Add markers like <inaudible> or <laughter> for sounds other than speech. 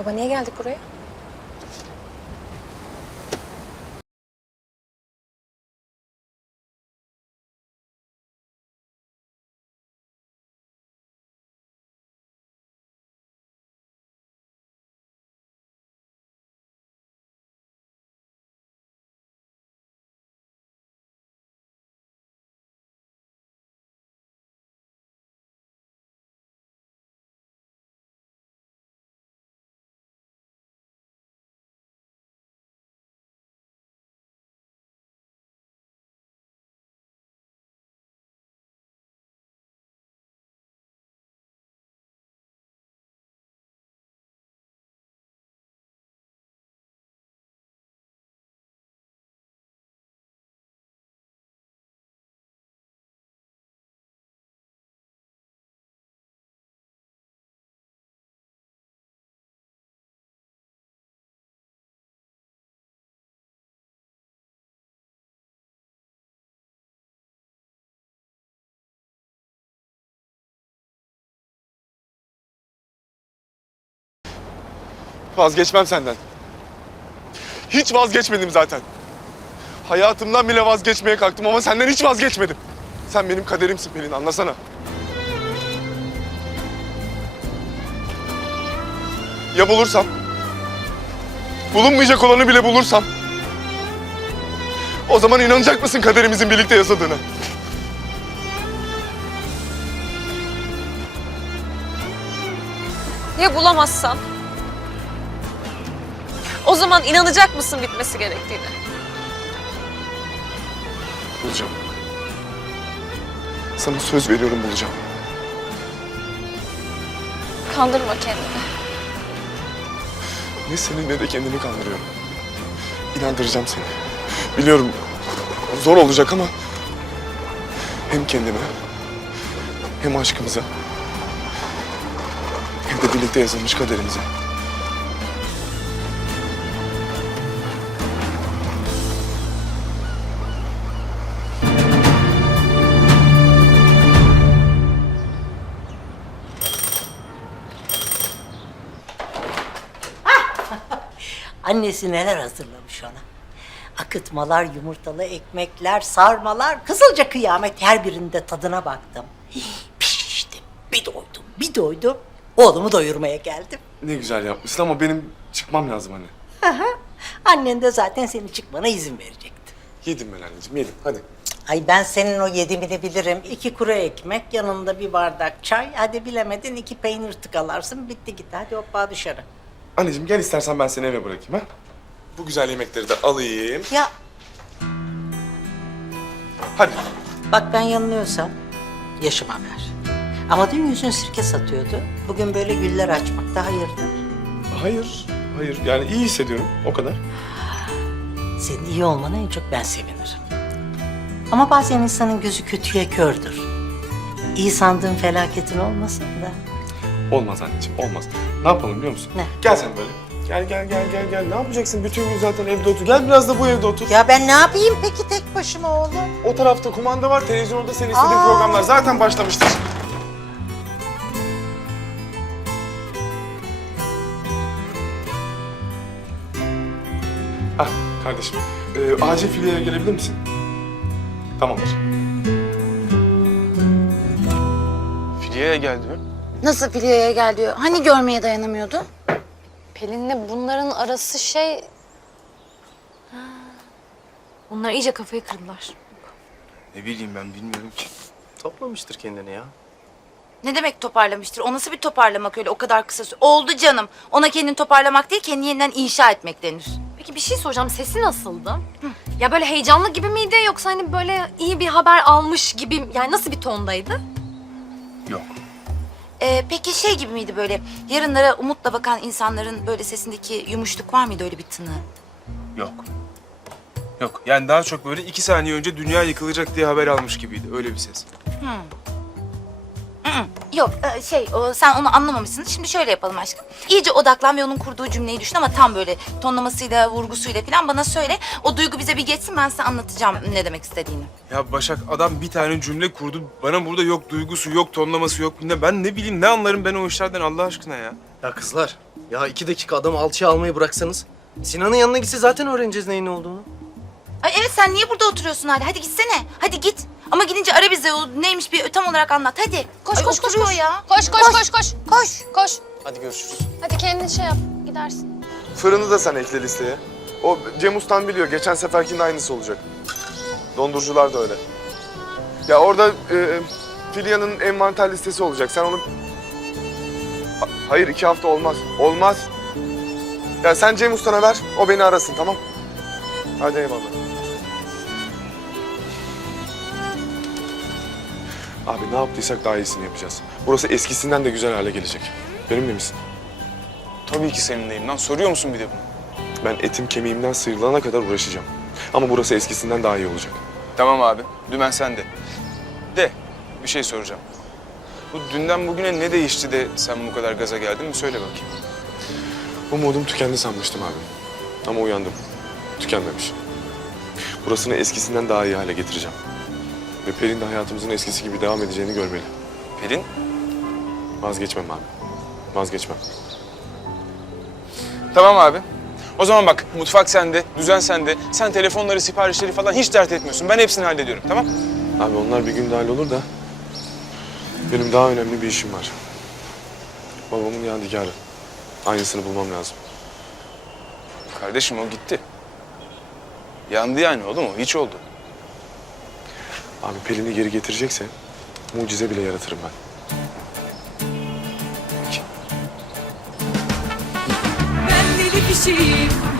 Baba niye geldik buraya? Vazgeçmem senden. Hiç vazgeçmedim zaten. Hayatımdan bile vazgeçmeye kalktım ama senden hiç vazgeçmedim. Sen benim kaderimsin Pelin anlasana. Ya bulursam? Bulunmayacak olanı bile bulursam? O zaman inanacak mısın kaderimizin birlikte yazıldığına? Ya bulamazsam? O zaman inanacak mısın bitmesi gerektiğine? Bulacağım. Sana söz veriyorum bulacağım. Kandırma kendini. Ne seni ne de kendimi kandırıyorum. İnandıracağım seni. Biliyorum zor olacak ama hem kendime hem aşkımıza hem de birlikte yazılmış kaderimize. <laughs> Annesi neler hazırlamış ona. Akıtmalar, yumurtalı ekmekler, sarmalar, kızılca kıyamet her birinde tadına baktım. Piştim, bir doydum, bir doydum. Oğlumu doyurmaya geldim. Ne güzel yapmışsın ama benim çıkmam lazım anne. Aha, annen de zaten senin çıkmana izin verecekti. Yedim ben anneciğim yedim hadi. Ay ben senin o yedimini bilirim. İki kuru ekmek, yanında bir bardak çay. Hadi bilemedin iki peynir tıkalarsın, bitti gitti. Hadi hoppa dışarı. Anneciğim gel istersen ben seni eve bırakayım ha. Bu güzel yemekleri de alayım. Ya Hadi. Bak ben yanılıyorsam yaşıma ver. Ama dün yüzün sirke satıyordu. Bugün böyle güller açmak da hayırdır. Hayır, hayır. Yani iyi hissediyorum o kadar. Senin iyi olmana en çok ben sevinirim. Ama bazen insanın gözü kötüye kördür. İyi sandığın felaketin olmasın da. Olmaz anneciğim, olmaz. Ne yapalım biliyor musun? Ne? Gel sen böyle. Gel, gel, gel, gel, gel. Ne yapacaksın? Bütün gün zaten evde otur. Gel biraz da bu evde otur. Ya ben ne yapayım peki tek başıma oğlum? O tarafta kumanda var, televizyonda senin istediğin Aa. programlar zaten başlamıştır. Ah kardeşim, ee, acil filiyeye gelebilir misin? Tamamdır. Filiyeye gel diyor. Nasıl Filya'ya gel diyor. Hani görmeye dayanamıyordu? Pelin'le bunların arası şey... Ha, Bunlar iyice kafayı kırdılar. Ne bileyim ben bilmiyorum ki. Toplamıştır kendini ya. Ne demek toparlamıştır? O nasıl bir toparlamak öyle o kadar kısa süre? Oldu canım. Ona kendini toparlamak değil, kendini yeniden inşa etmek denir. Peki bir şey soracağım. Sesi nasıldı? Ya böyle heyecanlı gibi miydi yoksa hani böyle iyi bir haber almış gibi yani nasıl bir tondaydı? Yok. Ee, peki şey gibi miydi böyle? Yarınlara umutla bakan insanların böyle sesindeki yumuşluk var mıydı öyle bir tını? Yok. Yok. Yani daha çok böyle iki saniye önce dünya yıkılacak diye haber almış gibiydi. Öyle bir ses. Yok e, şey o, sen onu anlamamışsın. Şimdi şöyle yapalım aşkım. İyice odaklan ve onun kurduğu cümleyi düşün ama tam böyle tonlamasıyla, vurgusuyla falan bana söyle. O duygu bize bir geçsin ben size anlatacağım ne demek istediğini. Ya Başak adam bir tane cümle kurdu. Bana burada yok duygusu, yok tonlaması, yok bilmem. Ben ne bileyim ne anlarım ben o işlerden Allah aşkına ya. Ya kızlar, ya iki dakika adamı alçıya almayı bıraksanız. Sinan'ın yanına gitse zaten öğreneceğiz neyin ne olduğunu. Ay evet sen niye burada oturuyorsun hala? Hadi gitsene. Hadi git. Bize o neymiş bir tam olarak anlat. Hadi. Koş Ay, koş koş koş. ya. Koş koş koş koş. Koş. Koş. Hadi görüşürüz. Hadi kendin şey yap. Gidersin. Fırını da sen ekle listeye. O Cem Ustan biliyor. Geçen seferkinin aynısı olacak. Dondurucular da öyle. Ya orada e, Filya'nın envanter listesi olacak. Sen onu... Ha- Hayır iki hafta olmaz. Olmaz. Ya sen Cem Usta'na ver. O beni arasın tamam. Hadi eyvallah. Abi ne yaptıysak daha iyisini yapacağız. Burası eskisinden de güzel hale gelecek. Benimle misin? Tabii ki seninleyim lan. Soruyor musun bir de bunu? Ben etim kemiğimden sıyrılana kadar uğraşacağım. Ama burası eskisinden daha iyi olacak. Tamam abi. Dümen sende. De bir şey soracağım. Bu dünden bugüne ne değişti de sen bu kadar gaza geldin mi? Söyle bakayım. Umudum tükendi sanmıştım abi. Ama uyandım. Tükenmemiş. Burasını eskisinden daha iyi hale getireceğim. Ve Pelin de hayatımızın eskisi gibi devam edeceğini görmeli. Pelin, Vazgeçmem abi. Vazgeçmem. Tamam abi. O zaman bak mutfak sende, düzen sende. Sen telefonları, siparişleri falan hiç dert etmiyorsun. Ben hepsini hallediyorum tamam? Abi onlar bir gün dahil olur da... Benim daha önemli bir işim var. Babamın yadigarı. Aynısını bulmam lazım. Kardeşim o gitti. Yandı yani oğlum o. Hiç oldu. Abi Pelin'i geri getirecekse mucize bile yaratırım ben. Ben deli kişiyim Sen